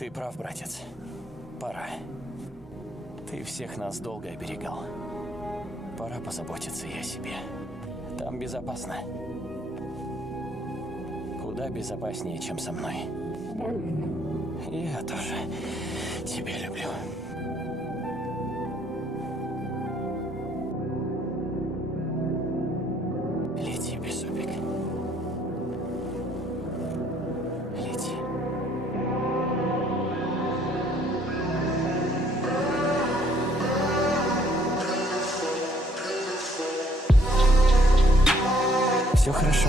Ты прав, братец. Пора. Ты всех нас долго оберегал. Пора позаботиться и о себе. Там безопасно. Куда безопаснее, чем со мной. Я тоже тебя люблю. Лети, Беззубик. Лети. Все хорошо.